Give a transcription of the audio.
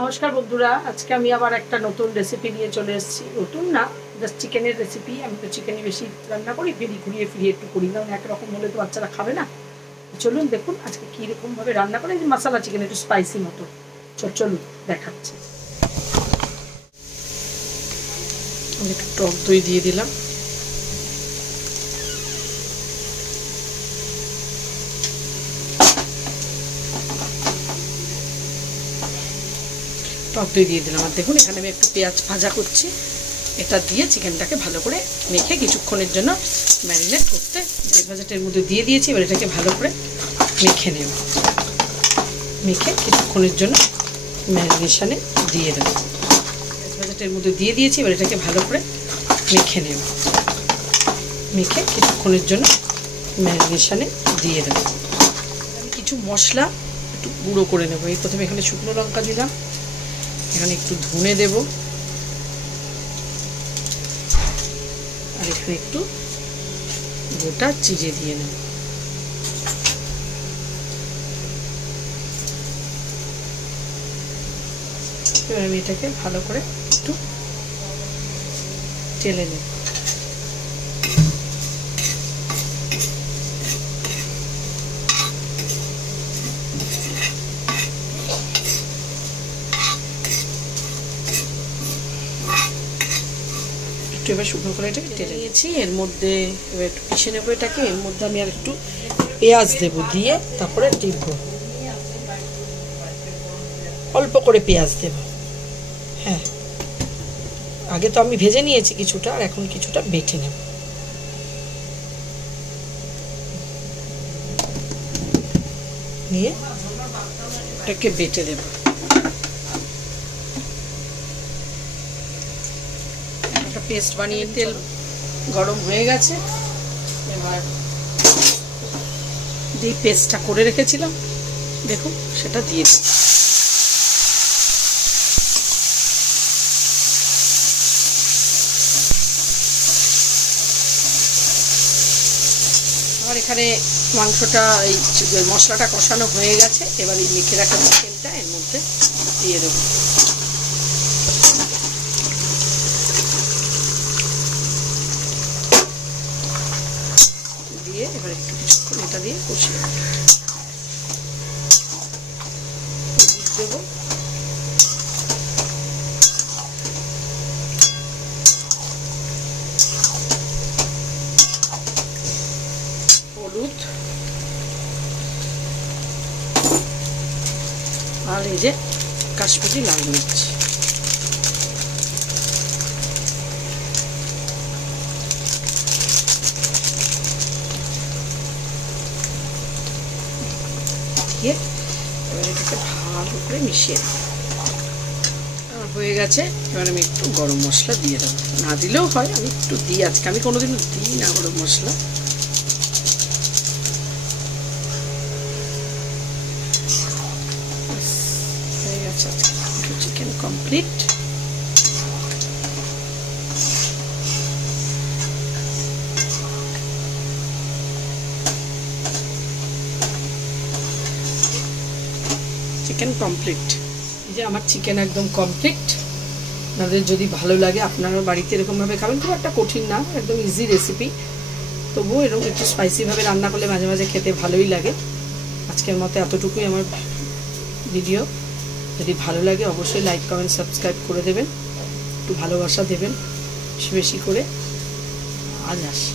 নমস্কার বন্ধুরা, আজকে আমি আবার একটা নতুন রেসিপি নিয়ে চলে এসেছি। নতুন না, জাস্ট চিকেনের রেসিপি। আমি তো চিকেনই বেশি রান্না করি, ঘুরিয়ে ফিরিয়ে একটু করি, কারণ একরকম হলে তো বাচ্চারা খাবে না। চলুন দেখুন আজকে কীরকমভাবে রান্না করে, মশলা চিকেন একটু স্পাইসি মতো। চলুন দেখাচ্ছি। আমি একটু টক দই দিয়ে দিলাম। টক দই দিয়ে দিলাম। আর দেখুন এখানে আমি একটু পেঁয়াজ ভাজা করছি। এটা দিয়ে চিকেনটাকে ভালো করে মেখে কিছুক্ষণের জন্য ম্যারিনেট করতে পেঁয়াজ ভাজাটার মধ্যে দিয়ে দিয়েছি। এবার এটাকে ভালো করে মেখে নেব। মেখে কিছুক্ষণের জন্য ম্যারিনেশনে দিয়ে দেবো। পেঁয়াজ ভাজাটার মধ্যে দিয়ে দিয়েছি। এবার এটাকে ভালো করে মেখে নেব। মেখে কিছুক্ষণের জন্য ম্যারিনেশনে দিয়ে দেবো। আমি কিছু মশলা একটু গুঁড়ো করে নেবো। এই প্রথমে এখানে শুকনো লঙ্কা দিলাম, এখানে একটু ধনে দেব, আর এখানে একটু গোটা জিরে দিয়ে নেব। এবার আমি এটাকে ভালো করে একটু টেলে নেব। এবার শুকনো করে এটাকে টেলে নিয়েছি। এর মধ্যে এবার একটু পিষে নেবো এটাকে। এর মধ্যে আমি আর একটু পেঁয়াজ দেবো, দিয়ে তারপরে টিপবো। অল্প করে পেঁয়াজ দেব। হ্যাঁ, আগে তো আমি ভেজে নিয়েছি কিছুটা, আর এখন কিছুটা বেটে নেব। নিয়ে এটাকে বেটে দেব। পেস্ট বানিয়ে তেল গরম হয়ে গেছে। এবার যে পেস্টটা করে রেখেছিলাম দেখুন সেটা দিয়ে দিই। আমার এখানে মাংসটা এই মশলাটা কষানো হয়ে গেছে। এবার এই মেখে রাখা চিকেনটা এর মধ্যে দিয়ে দেবো। দিয়ে এবার একটু কিছুক্ষণ এটা দিয়ে কষিয়ে দেবো। হলুদ আর এই যে কাশ্মীরি লাল মির্চ দিয়ে এবার এটাকে ভালো করে মিশিয়ে দেবো। হয়ে গেছে। এবার আমি একটু গরম মশলা দিয়ে দেবো। না দিলেও হয়, আমি একটু দিই। আজকে আমি কোনোদিনও দিই না গরম মশলা। হয়ে গেছে আজকে চিকেন কমপ্লিট। Chicken complete. এই যে আমার চিকেন একদম কমপ্লিট। আপনাদের যদি ভালো লাগে আপনারা বাড়িতে এরকমভাবে খাবেন। খুব একটা কঠিন না, একদম ইজি রেসিপি। তবুও এরকম একটু স্পাইসিভাবে রান্না করলে মাঝে মাঝে খেতে ভালোই লাগে। আজকের মতো এতটুকুই আমার ভিডিও। যদি ভালো লাগে অবশ্যই লাইক কমেন্ট সাবস্ক্রাইব করে দেবেন, একটু ভালোবাসা দেবেন বেশি বেশি করে। আজ আসি।